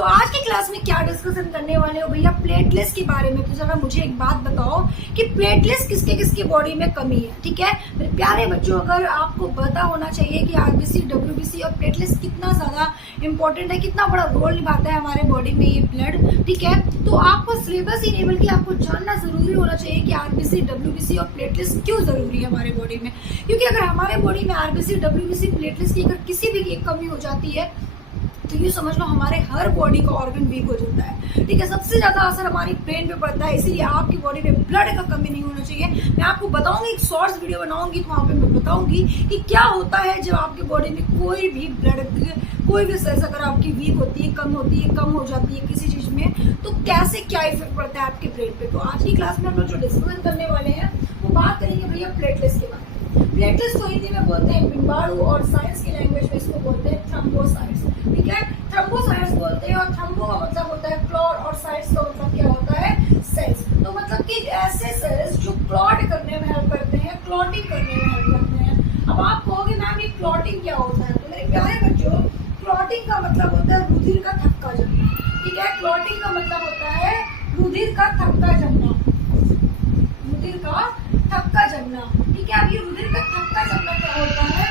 तो आज की क्लास में क्या डिस्कशन करने वाले हो भैया, प्लेटलेट्स के बारे में। तो जरा मुझे एक बात बताओ कि प्लेटलेट्स किसके किसके बॉडी में कमी है। ठीक है मेरे प्यारे बच्चों, अगर आपको पता होना चाहिए कि आरबीसी, डब्ल्यूबीसी और प्लेटलेट्स कितना ज्यादा इंपॉर्टेंट है, कितना बड़ा रोल निभाता है हमारे बॉडी में ये ब्लड। ठीक है, तो आपको सिलेबस ही नहीं बल्कि आपको जानना जरूरी होना चाहिए कि आरबीसी, डब्ल्यूबीसी और प्लेटलेट्स क्यों जरूरी है हमारे बॉडी में। क्योंकि अगर हमारे बॉडी में आरबीसी, डब्ल्यूबीसी, प्लेटलेट्स की अगर किसी भी की कमी हो जाती है तो ये समझ लो हमारे हर बॉडी का ऑर्गन वीक हो जाता है। ठीक है, सबसे ज्यादा असर हमारी ब्रेन पे पड़ता है, इसीलिए आपकी बॉडी में ब्लड का कमी नहीं होना चाहिए। मैं आपको बताऊंगी, एक शॉर्ट्स वीडियो बनाऊंगी तो वहां पे मैं बताऊंगी कि क्या होता है जब आपकी बॉडी में कोई भी ब्लड, कोई भी सेल्स अगर आपकी वीक होती है, कम होती है, कम हो जाती है किसी चीज में, तो कैसे क्या इफेक्ट पड़ता है आपके ब्रेन पे। तो आज की क्लास में हम लोग जो डिस्कशन करने वाले हैं वो बात करेंगे भैया प्लेटलेट्स के बारे में। प्लेटलेट्स को हिंदी में बोलते हैं पिंडाणु और साइंस की लैंग्वेज में इसको बोलते हैं थ्रोम्बोसाइट्स। ठीक है, थ्रोम्बोसाइट्स बोलते हैं, और थ्रोम्बो का मतलब होता है क्लॉट और साइट्स का मतलब क्या होता है, सेल्स। तो मतलब कि ऐसे सेल्स जो क्लॉट करने में हेल्प करते हैं, क्लॉटिंग करने में हेल्प करते हैं। अब आप कहोगे मैम ये क्लॉटिंग क्या होता है, तो मेरे प्यारे बच्चों क्लॉटिंग का मतलब होता है रुधिर का थक्का जमना। ठीक है, क्लॉटिंग का मतलब होता है रुधिर का थक्का जमना, रुधिर का थक्का जमना। ठीक है, अब ये रुधिर का थक्का जमना क्या होता है,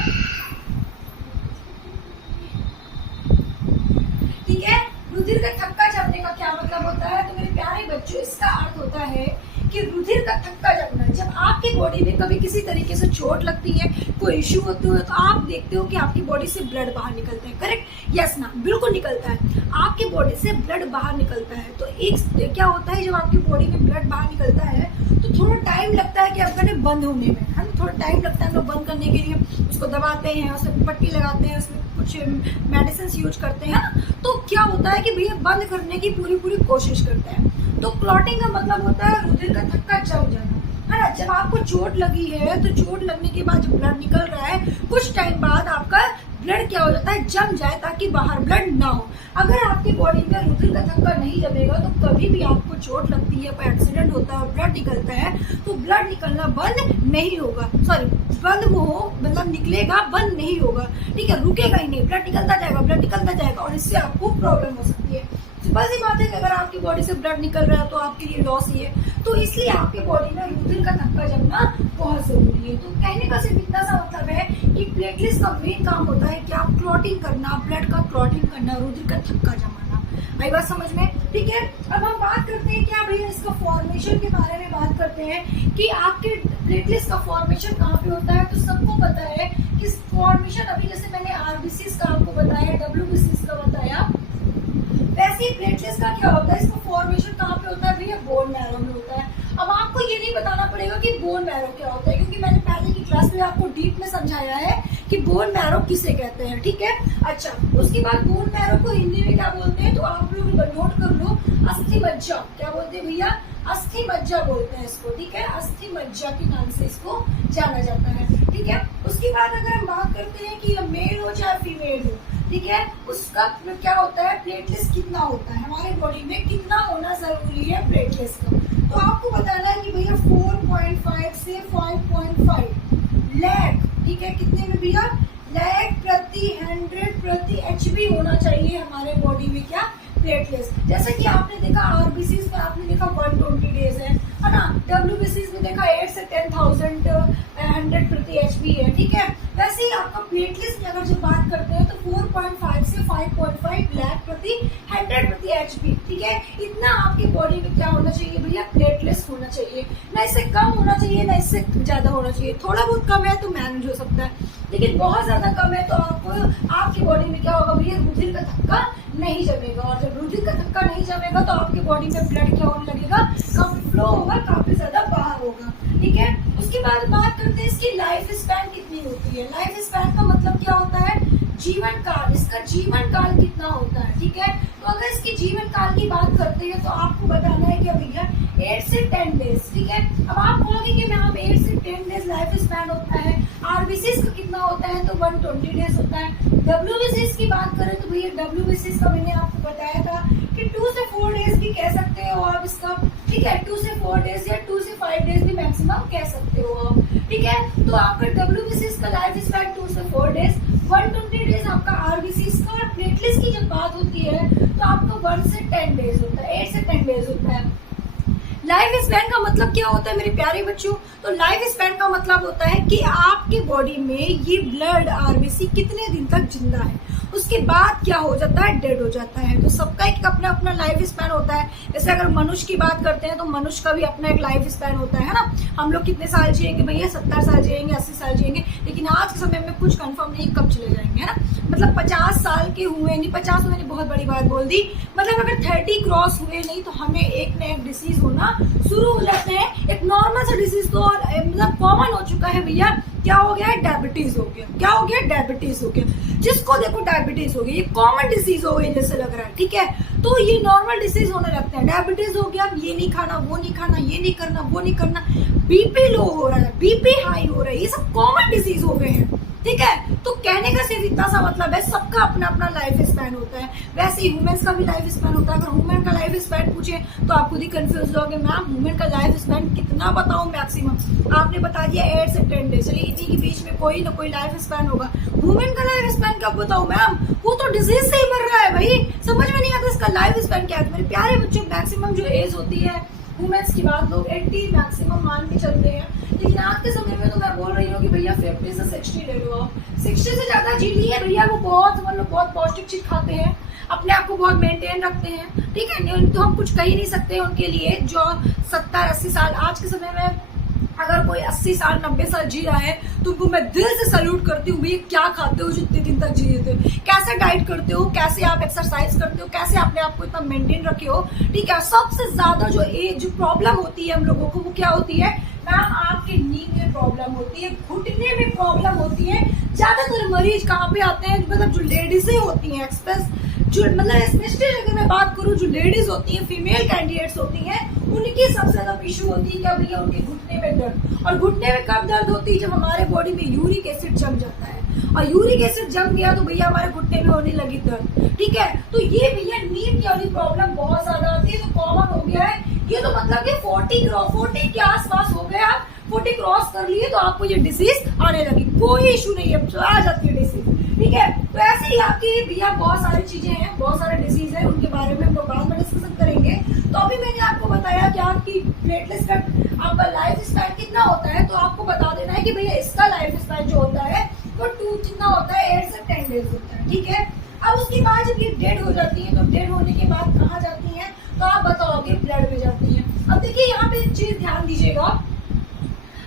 ठीक है, रुधिर का थक्का जमने का क्या मतलब होता है। तो मेरे प्यारे बच्चों इसका अर्थ होता है कि रुधिर का थक्का जमना, जब आपकी बॉडी में कभी किसी तरीके से चोट लगती है, कोई इश्यू होती है, तो आप देखते हो कि आपकी बॉडी से ब्लड बाहर निकलता है। करेक्ट, यस ना, बिल्कुल निकलता है, आपकी बॉडी से ब्लड बाहर निकलता है। तो एक क्या होता है जब आपकी बॉडी में ब्लड बाहर निकलता है तो थोड़ा टाइम लगता है कि आपका बंद होने में, है ना, थोड़ा टाइम लगता है। हम लोग बंद करने के लिए उसको दबाते हैं, उसमें पट्टी लगाते हैं, उसमें कुछ मेडिसिन यूज करते हैं ना। तो क्या होता है कि भैया बंद करने की पूरी कोशिश करते हैं। तो क्लॉटिंग का मतलब होता है रुधिर का थक्का जम जाना, है ना। जब आपको चोट लगी है तो चोट लगने के बाद जब ब्लड निकल रहा है, कुछ टाइम बाद आपका ब्लड क्या हो जाता है, जम जाए ताकि बाहर ब्लड ना हो। अगर आपकी बॉडी में रुधिर का थक्का नहीं जमेगा तो कभी भी आपको चोट लगती है, कोई एक्सीडेंट होता है और ब्लड निकलता है तो ब्लड निकलना बंद नहीं होगा, सॉरी बंद हो मतलब निकलेगा, बंद नहीं होगा। ठीक है, रुकेगा ही नहीं, ब्लड निकलता जाएगा, ब्लड निकलता जाएगा, और इससे आपको प्रॉब्लम हो सकती है। सिंपल सी बात है कि अगर आपकी बॉडी से ब्लड निकल रहा है तो आपके लिए लॉस ही है। तो इसलिए आपकी बॉडी में रुधिर का थक्का जमना बहुत जरूरी है। तो कहने का सिर्फ इतना सा मतलब है कि प्लेटलेट्स का मेन काम होता है कि आप क्लॉटिंग करना, ब्लड का क्लॉटिंग करना, रुधिर का थक्का जमाना। आई बात समझ में। ठीक है, अब हम बात करते हैं क्या भैया इसका फॉर्मेशन के बारे में बात करते हैं कि आपके प्लेटलेट्स का फॉर्मेशन कहाँ पे होता है। तो सबको पता है कि फॉर्मेशन अभी जैसे मैंने आरबीसी का आपको बताया, डब्ल्यूबीसी का बताया, वैसे ही प्लेटलेट्स का क्या होता है, इसका फॉर्मेशन कहाँ पे होता है भैया, बोन मैरो में होता है। अब आपको ये नहीं बताना पड़ेगा कि बोन मैरो क्या होता है, क्योंकि मैंने पहले की क्लास में आपको डीप में समझाया है कि बोन मैरो किसे कहते हैं। ठीक है, अच्छा उसके बाद बोन मैरो को हिंदी में क्या बोलते हैं, तो आप लोग नोट कर लो, अस्थि मज्जा। क्या बोलते हैं भैया, अस्थि मज्जा बोलते हैं इसको। ठीक है, अस्थि मज्जा के नाम से इसको जाना जाता है। ठीक है, उसके बाद अगर हम बात करते हैं कि मेल हो चाहे फीमेल हो, ठीक है, उसका क्या होता है, प्लेटलेट्स कितना होता है हमारे बॉडी में, कितना होना जरूरी है प्लेटलेट्स का। तो आपको बताना है कि भैया 4.5 से 5.5 लाख, ठीक है, कितने में भैया, लाख प्रति 100 प्रति एचपी होना चाहिए हमारे बॉडी में क्या, प्लेटलेट्स। जैसे कि आपने देखा आरबीसी में आपने देखा 120 डेज है ना, डब्ल्यूबीसी में देखा 8 से 10,000 100 प्रति एचपी है। ठीक है, वैसे ही आपका प्लेटलेट्स की अगर जब बात करते हैं तो 4.5 से 5.5 लाख प्रति 100 प्रति एचपी। ठीक है, इतना आपकी बॉडी में क्या होना चाहिए भैया, प्लेटलेट्स होना चाहिए। ना इससे कम होना चाहिए ना इससे ज्यादा होना चाहिए। थोड़ा बहुत कम है तो मैनेज हो सकता है, लेकिन बहुत ज्यादा कम है तो आपको आपकी बॉडी में क्या होगा भैया, रुधिर का थक्का नहीं जमेगा, और जब रुधिर का थक्का नहीं जमेगा तो आपकी बॉडी में ब्लड क्या होने लगेगा, काफी फ्लो होगा, काफी ज्यादा बाहर होगा। ठीक है, उसके बाद बात करते हैं इसकी लाइफ स्पैन कितनी होती है। लाइफ स्पैन का मतलब क्या होता है, जीवन काल, इसका जीवन काल कितना होता है। ठीक है, तो अगर इसकी जीवन काल की बात करते हैं तो आपको बताना है क्या भैया, 8 से 10 डेज। ठीक है, अब आप बोलोगे कि मैम 8 से 10 डेज लाइफ स्पैन होता है, आरबीसी का कितना होता है, तो 120 डेज होता है। डब्ल्यूबीसी की बात करें तो भैया डब्ल्यूबीसी का मैंने आपको बताया था कि 2 से 4 डेज भी कह सकते हो आप इसका। ठीक है, 2 से 4 डेज या 2 से 5 डेज भी मैक्सिमम कह सकते हो आप। ठीक है, तो आपका डब्ल्यूबीसी का लाइफ स्पैन 2 से 4 डेज, 120 डेज आपका आरबीसी का। और प्लेटलेट्स की जब बात होती है तो आपका 1 से 10 डेज होता है, 8 से 10 डेज होता है। लाइफ स्पैन का मतलब क्या होता है मेरे प्यारे बच्चों? तो लाइफ स्पैन का मतलब होता है कि आपके बॉडी में ये ब्लड आरबीसी कितने दिन तक जिंदा है, उसके बाद क्या हो जाता है, डेड हो जाता है। तो सबका एक अपना अपना लाइफ स्पैन होता है। जैसे अगर मनुष्य की बात करते हैं तो मनुष्य का भी अपना एक लाइफ स्पैन होता है ना। हम लोग कितने साल जिएंगे भैया? 70 साल जिएंगे, 80 साल जिएंगे, लेकिन आज के समय में कुछ कंफर्म नहीं कब चले जाएंगे, है ना। मतलब 50 साल के हुए नहीं, 50 तो मैंने बहुत बड़ी बात बोल दी, मतलब अगर 30 क्रॉस हुए नहीं तो हमें एक न एक डिसीज होना शुरू हो जाते हैं। एक नॉर्मल सा डिसीज तो मतलब कॉमन हो चुका है भैया। क्या हो गया? डायबिटीज हो गया। क्या हो गया? डायबिटीज हो गया। जिसको देखो डायबिटीज हो गई, ये कॉमन डिसीज हो गई जैसे लग रहा है, ठीक है। तो ये नॉर्मल डिसीज होने लगते हैं। डायबिटीज हो गया, ये नहीं खाना, वो नहीं खाना, ये नहीं करना, वो नहीं करना, बीपी लो हो रहा है, बीपी हाई हो रहा है, ये सब कॉमन डिसीज हो गए हैं, ठीक है। तो कहने का सिर्फ इतना सा मतलब है, सबका अपना अपना लाइफ स्पैन होता है। वैसे ही वुमेन्स का भी लाइफ स्पैन होता है। अगर वुमेन का लाइफ स्पैन पूछे तो आप खुद ही कंफ्यूज होगे, मैम वुमेन का लाइफ स्पैन कितना बताऊं मैक्सिमम? आपने बता दिया 8 से 10 डेज, चलिए इतनी के बीच में कोई ना कोई लाइफ स्पैन होगा। वुमेन का लाइफ स्पैन कब बताऊं मैम? वो तो डिजीज से ही मर रहा है भाई, समझ में नहीं आता इसका लाइफ स्पैन क्या है। मेरे प्यारे बच्चों, मैक्सिमम जो एज होती है वुमेन्स की बात लोग 80 मैक्सिमम मान के चलते हैं, लेकिन आज के समय में तो मैं बोल रही हूँ कि भैया 50 से 60 ले लो। 60 से ज्यादा जी ली है भैया, वो बहुत मतलब बहुत पौष्टिक चीज खाते हैं, अपने आप को बहुत मेंटेन रखते हैं, ठीक है। तो हम कुछ कह ही नहीं सकते उनके लिए जो 70-80 साल। आज के समय में अगर कोई 80 साल 90 साल जी रहा है तो उनको मैं दिल से सल्यूट करती हूँ। भैया क्या खाते हो जो इतने दिन तक जिए थे, कैसे डाइट करते हो, कैसे आप एक्सरसाइज करते हो, कैसे अपने आप को इतना मेंटेन रखे हो, ठीक है। सबसे ज्यादा जो प्रॉब्लम होती है हम लोगों को वो क्या होती है मैम? आपके नी में प्रॉब्लम होती है, घुटने में प्रॉब्लम होती है। ज्यादातर मरीज कहाँ पे आते हैं? मतलब जो लेडीज होती हैं, जो मतलब स्पेशली अगर मैं बात करूँ जो लेडीज होती हैं, फीमेल कैंडिडेट्स होती हैं, उनकी सबसे ज्यादा इशू होती है क्या भैया? उनके घुटने में दर्द। और घुटने में कब दर्द होती है? जब हमारे बॉडी में यूरिक एसिड जम जाता है, और यूरिक एसिड जम गया तो भैया हमारे घुटने में होने लगी दर्द, ठीक है। तो ये भैया नींद वाली प्रॉब्लम बहुत ज्यादा आती है, तो कॉमन हो गया है ये। तो मतलब कि 40 के आसपास हो गए, आप 40 क्रॉस कर लिए तो आपको ये डिसीज आने लगी, कोई इशू नहीं है, आ जाती है डिसीज, ठीक है। तो ऐसे ही आपकी भैया बहुत सारी चीजें हैं, बहुत सारे डिसीज है, उनके बारे में हम लोग बाद में डिस्कशन करेंगे। तो अभी मैंने आपको बताया कि आपकी प्लेटलेट्स का आपका लाइफ स्पैन कितना होता है, तो आपको बता देना है कि भैया इसका लाइफ स्पैन जो होता है वो 2 कितना होता है, 8 से 10 डेज होता है, ठीक है। अब उसके बाद जब ये डेड हो जाती है, तो डेड होने के बाद कहाँ जाती है? तो आप बताओगे ब्लड में जाती है। अब देखिए यहाँ पे एक चीज ध्यान दीजिएगा,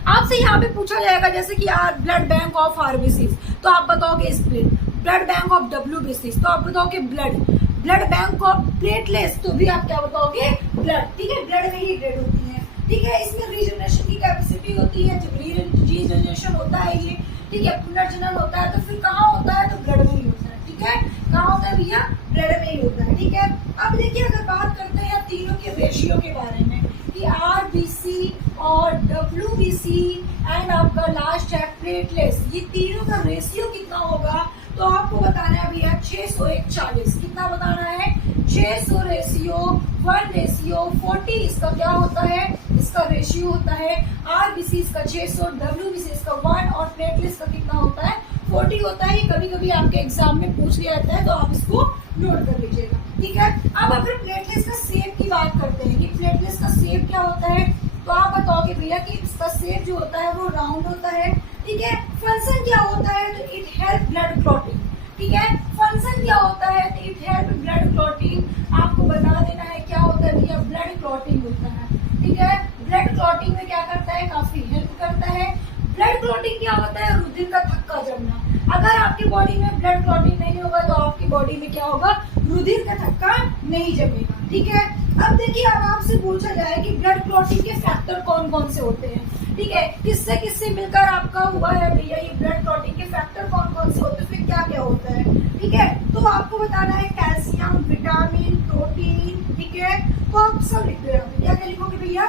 आपसे यहाँ पे पूछा जाएगा जैसे कि यार ब्लड बैंक ऑफ आरबीसीज, तो आप बताओगे स्प्लिट। ब्लड बैंक ऑफ डब्ल्यूबीसीज, तो आप बताओगे ब्लड बैंक ऑफ प्लेटलेट्स, तो भी आप क्या बताओगे? ब्लड, ठीक है। ब्लड में ही डेड होती है, ठीक है। इसमें रीजनरेशन की कैपेसिटी होती है, जब रीजनरेशन होता है ये, ठीक है, पुनर्जनन होता है, तो फिर कहाँ होता है? तो ब्लड में ही होता है, ठीक है। कहाँ होता है भैया? ब्लड में ही होता है, ठीक है। अब देखिए अगर बात करते हैं तीनों के रेशियो के बारे में कि आरबीसी और डब्ल्यूबीसी एंड आपका लास्ट है प्लेटलेट्स, ये तीनों का रेशियो कितना होगा? तो आपको बताना है भैया 641। कितना बताना है? 600 रेशियो 1:40 इसका क्या होता है? इसका रेशियो होता है। आरबीसी इसका 600, डब्ल्यूबीसी इसका 1 और प्लेटलेट्स का कितना होता है? 40 होता है। ये कभी कभी आपके एग्जाम में पूछ लिया जाता है, तो आप इसको नोट कर लीजिएगा, ठीक है। अब अगर प्लेटलेट्स का शेप की बात करते हैं कि प्लेटलेट्स का शेप क्या होता है, तो आप बताओगे भैया कि इसका शेप जो होता है वो राउंड होता है, ठीक है। फंक्शन क्या होता है? तो इट हेल्प ब्लड क्लॉटिंग, ठीक है। फंक्शन क्या होता है? तो इट हेल्प ब्लड क्लॉटिंग। आपको बता देना है क्या होता है भैया? ब्लड क्लॉटिंग होता है, ठीक है। ब्लड क्लॉटिंग में क्या करता है? काफी हेल्प करता है। ब्लड क्लॉटिंग क्या होता है? रुधिर का थक्का जमना। अगर आपकी बॉडी में ब्लड क्लॉटिंग नहीं होगा तो आपकी बॉडी में क्या होगा? रुधिर का थक्का नहीं जमेगा, ठीक है। अब देखिए अब आपसे पूछा जाए कि ब्लड क्लॉटिंग के फैक्टर कौन कौन से होते हैं, ठीक है। किससे किससे मिलकर आपका हुआ है भैया ये ब्लड क्लॉटिंग के फैक्टर कौन कौन से होते हैं, फिर क्या क्या होता है, ठीक है। तो आपको बताना है कैल्शियम, विटामिन, प्रोटीन, ठीक है। तो आप सब लिख देना, क्या क्या लिखोगे भैया?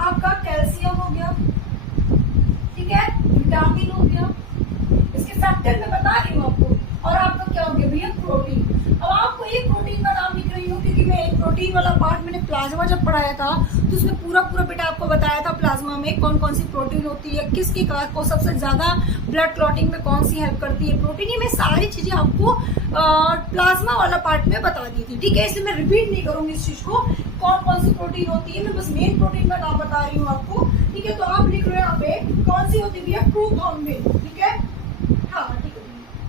आपका कैल्शियम हो गया, ठीक है, विटामिन हो गया, इसके फैक्टर मैं बता रही हूँ आपको, और आपका क्या हो गया भैया? प्रोटीन। अब आपको एक प्रोटीन का नाम लिख रही हूँ क्योंकि मैं एक प्रोटीन वाला पार्ट मैंने प्लाज्मा जब पढ़ाया था तो उसमें पूरा पूरा बेटा आपको बताया था प्लाज्मा में कौन कौन सी प्रोटीन होती है, किसकी को सबसे ज्यादा ब्लड क्लॉटिंग में कौन सी हेल्प करती है प्रोटीन, ये मैं सारी चीजें आपको प्लाज्मा वाला पार्ट में बता दी थी। ठीक है, इसलिए मैं रिपीट नहीं करूंगी इस चीज को, कौन कौन सी प्रोटीन होती है, मैं बस मेन प्रोटीन का नाम बता रही हूँ आपको। ठीक है, तो आप लिख रहे हो यहाँ पे कौन सी होती है, प्रोथॉम्बिन। ठीक है, हाँ ठीक है,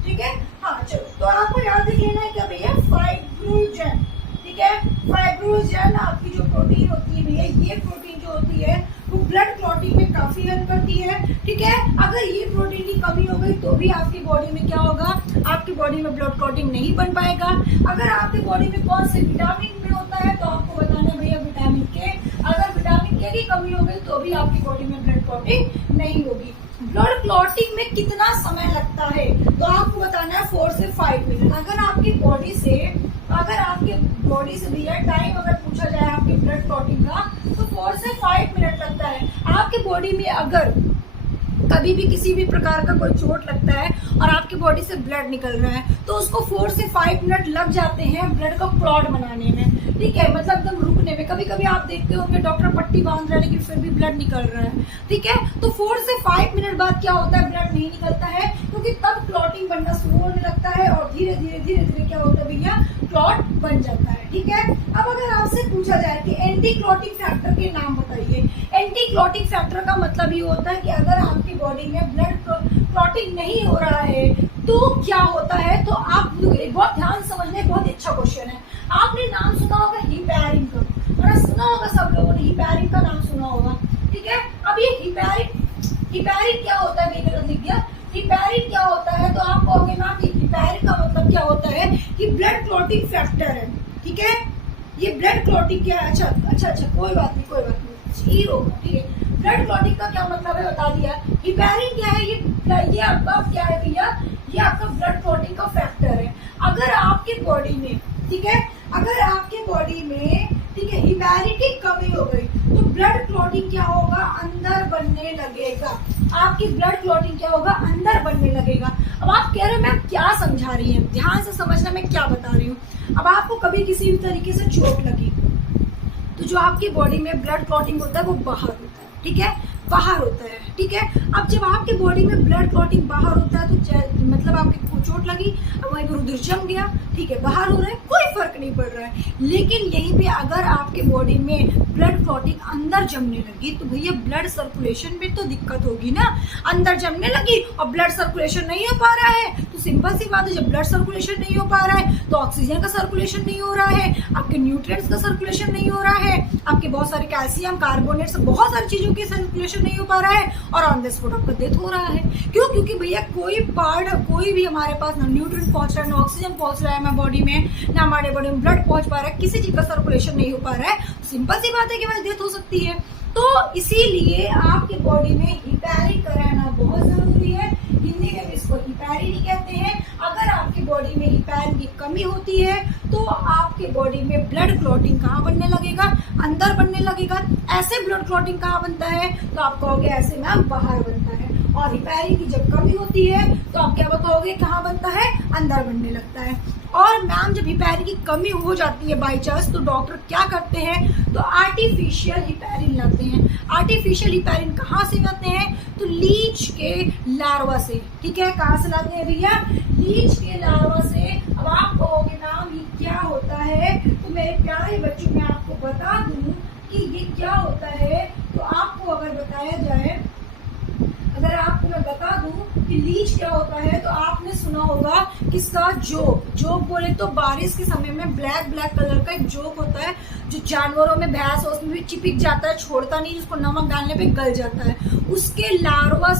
ठीक है, हाँ चलो, तो आपको याद रख लेना है क्या भैया, फाइब्रोजन। ठीक है, फाइब्रोजन आपकी जो प्रोटीन होती है भैया, ये प्रोटीन जो होती है वो ब्लड क्लॉटिंग में काफी हेल्प करती है। ठीक है, अगर ये प्रोटीन की कमी हो गई तो भी आपकी बॉडी में क्या होगा, आपकी बॉडी में ब्लड क्लॉटिंग नहीं बन पाएगा। अगर आपकी बॉडी में कौन से विटामिन में होता है तो आपको बताना है भैया विटामिन के, अगर विटामिन के की कमी हो गई तो भी आपकी बॉडी में ब्लड क्लॉटिंग नहीं होगी। ब्लड क्लॉटिंग में कितना समय लगता है तो आपको बताना है 4 से 5 मिनट। अगर आपकी बॉडी से भैया टाइम अगर पूछा जाए आपके ब्लड क्लॉटिंग का तो 4 से 5 मिनट लगता है। आपकी बॉडी में अगर कभी भी किसी भी प्रकार का कोई चोट लगता है और आपकी बॉडी से ब्लड निकल रहा है तो उसको 4 से 5 मिनट लग जाते हैं ब्लड का क्लॉट बनाने में। ठीक है, मतलब एकदम रुकने में। कभी कभी आप देखते होंगे डॉक्टर पट्टी बांध रहा है लेकिन फिर भी ब्लड निकल रहा है। ठीक है, तो 4 से 5 मिनट बाद क्या होता है, ब्लड नहीं निकलता है क्योंकि तब क्लॉटिंग बनना शुरू होने लगता है और धीरे धीरे क्या होता है भैया, क्लॉट बन जाता है। ठीक है, अब अगर आपसे पूछा जाए कि एंटी क्लॉटिंग फैक्टर के नाम बताइए, एंटी क्लॉटिंग फैक्टर का मतलब ये होता है कि अगर आपकी बॉडी में ब्लड क्लॉटिंग नहीं हो रहा है तो क्या होता है, तो आप बहुत ध्यान समझने, बहुत अच्छा क्वेश्चन है। आपने नाम सुना होगा हिपैरिन का, और सुना होगा सब लोगों ने हिपैरिन का नाम सुना होगा। ठीक है, अब ये हिपैरिन क्या होता है, गलत लिख दिया, हिपैरिन क्या होता है, तो आप कहोगे ना कि हिपैरिन का मतलब क्या होता है कि ब्लड क्लॉटिंग फैक्टर है। ठीक है, ये ब्लड क्लॉटिंग क्या है, अच्छा कोई बात नहीं ही होगा। ठीक है, ब्लड क्लॉटिंग का क्या मतलब है बता दिया। हिपैरिन क्या है, ये आपका क्या है भैया, ये आपका ब्लड क्लॉटिंग का फैक्टर है। अगर आपकी बॉडी में, ठीक है, अगर आपके बॉडी में, ठीक है, हिपैरिन की कमी हो गई तो ब्लड क्लॉटिंग क्या होगा, अंदर बनने लगेगा। आपकी ब्लड क्लॉटिंग क्या होगा, अंदर बनने लगेगा। अब आप कह रहे हो मैम क्या समझा रही है, ध्यान से समझना मैं क्या बता रही हूँ। अब आपको कभी किसी भी तरीके से चोट लगी तो जो आपकी बॉडी में ब्लड क्लॉटिंग होता है वो बाहर होता है। ठीक है, बाहर होता है। ठीक है, अब जब आपकी बॉडी में ब्लड क्लॉटिंग बाहर होता है तो मतलब आपकी चोट लगी, अब वहीं पर रुधिर जम गया, ठीक है, बाहर हो रहा है, कोई फर्क नहीं पड़ रहा है। लेकिन यहीं पे अगर आपके बॉडी में ब्लड क्लॉटिंग अंदर जमने लगी तो भैया ब्लड सर्कुलेशन में तो दिक्कत होगी ना। अंदर जमने लगी और ब्लड सर्कुलेशन नहीं हो पा रहा है तो सिंपल सी बात है, जब ब्लड सर्कुलेशन नहीं हो पा रहा है तो ऑक्सीजन का सर्कुलेशन नहीं हो रहा है, आपके न्यूट्रिएंट्स का सर्कुलेशन नहीं हो रहा है, आपके बहुत सारे कैल्शियम कार्बोनेट्स बहुत सारी चीजों की सर्कुलेशन नहीं हो पा रहा है और ऑन द स्पॉट आपका डेथ हो रहा है। क्यों? क्योंकि भैया कोई पार्ट, कोई भी हमारे पास ना न्यूट्रिएंट पहुंच रहा है, ना ऑक्सीजन पहुंच रहा है हमारे बॉडी में, ना हमारे बॉडी में ब्लड पहुंच पा रहा है, किसी चीज का सर्कुलेशन नहीं हो पा रहा है, तो सिंपल सी बात है कि हमारी डेथ हो सकती है। तो इसीलिए आपके बॉडी में हिपैरिन का रहना बहुत जरूरी है। हिंदी में इसको हिपैरिन ही कहते हैं। अगर आपकी बॉडी में हिपैरिन की कमी होती है तो आपके बॉडी में ब्लड क्लॉटिंग कहाँ बनने लगेगा, अंदर बनने लगेगा। ऐसे ब्लड क्लॉटिंग कहाँ बनता है तो आप कहोगे ऐसे मैम बाहर बनता है। और हिपैरिन की जब कमी होती है तो आप क्या बताओगे कहाँ बनता है, अंदर बनने लगता है। और मैम जब हिपैरिन की कमी हो जाती है बाई चांस तो डॉक्टर क्या करते हैं, तो आर्टिफिशियल हिपैरिन लाते हैं। आर्टिफिशियल हिपैरिन कहाँ से लाते हैं, तो लीच के लार्वा से। ठीक है, कहाँ से लाते हैं भैया, लीच के लार्वा से। अब आप कहोगे मैम ये क्या होता है, तो मेरे प्यारे बच्चों मैं आपको बता दूं कि ये क्या होता है। तो आपको अगर बताया जाए, अगर आपको मैं बता दूं कि लीच क्या होता है तो आपने सुना होगा किसका, जोक बोले तो बारिश के समय में ब्लैक कलर का एक जोक होता है जो जानवरों में, भैंस हो उसमें भी चिपक जाता है, छोड़ता नहीं, उसको नमक डालने पे गल जाता है। उसके लार्वा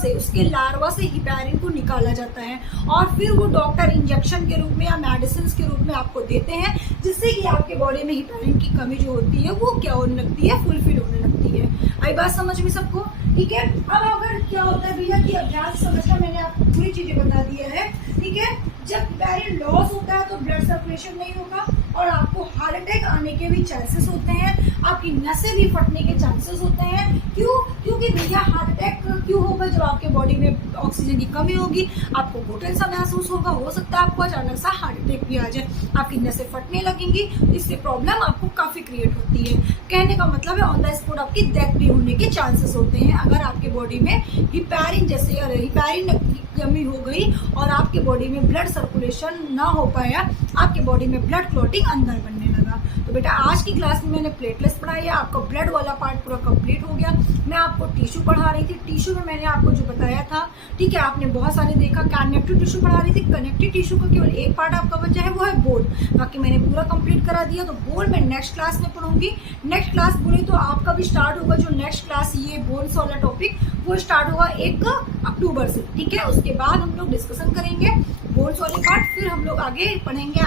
से हिपैरिन को निकाला जाता है और फिर वो डॉक्टर इंजेक्शन के रूप में या मेडिसिन के रूप में आपको देते हैं, जिससे कि आपके बॉडी में हिपैरिन की कमी जो होती है वो क्या होने लगती है, फुलफिल होने लगती है। आई बात समझ में सबको? ठीक है, अब अगर क्या होता है भैया कि अभ्यास समझना, मैंने आपको पूरी चीजें बता दी है। ठीक है, जब हिपैरिन लॉस होता है तो ब्लड सर्कुलेशन नहीं होगा, और आपको हार्ट अटैक आने के भी चांसेस होते हैं, आपकी नसें भी फटने के चांसेस होते हैं। क्यों? क्योंकि भैया हार्ट अटैक क्यों होगा? जब आपके बॉडी में ऑक्सीजन की कमी होगी, आपको घुटन सा महसूस होगा, हो सकता है आपको अचानक सा हार्ट अटैक भी आ जाए, आपकी नसें फटने लगेंगी, इससे प्रॉब्लम आपको काफी क्रिएट होती है। कहने का मतलब है ऑन द स्पॉट आपकी डेथ भी होने के चांसेस होते हैं अगर आपके बॉडी में हिपैरिन जैसे हिपैरिन की कमी हो गई और आपके बॉडी में ब्लड सर्कुलेशन ना हो पाया, आपके बॉडी में ब्लड क्लॉटिंग अंदर बनने लगा। तो बेटा आज की क्लास में मैंने प्लेटलेट्स पढ़ाई है, आपका ब्लड वाला पार्ट पूरा कंप्लीट हो गया। मैं आपको टिश्यू पढ़ा रही थी, टिश्यू में मैंने आपको जो बताया था, ठीक है, आपने बहुत सारे देखा, कनेक्टिव टिश्यू पढ़ा रही थी, कनेक्टिव टिश्यू का केवल एक पार्ट आपका बचा है, वो है बोन। बाकी मैंने पूरा कंप्लीट करा दिया। तो बोन मैं नेक्स्ट क्लास में पढ़ूंगी। नेक्स्ट क्लास बोले तो आपका भी स्टार्ट होगा जो नेक्स्ट क्लास, ये बोन्स वाला टॉपिक वो स्टार्ट होगा 1 अक्टूबर से, ठीक है। उसके बाद हम लोग डिस्कशन करेंगे बोन्स वाले पार्ट, फिर हम लोग आगे पढ़ेंगे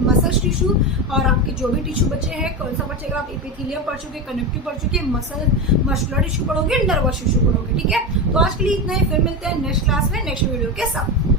मसल्स टिश्यू और आपके जो भी टिश्यू बचे हैं, कौन सा बचेगा, आप एपिथेलियम पढ़ चुके, कनेक्टिव पढ़ चुके, मस्कुलर टिश्यू पढ़ोगे, नर्वस टिश्यू पढ़ोगे, ठीक है। तो आज के लिए इतना ही, फिर मिलते हैं नेक्स्ट क्लास में नेक्स्ट वीडियो के साथ।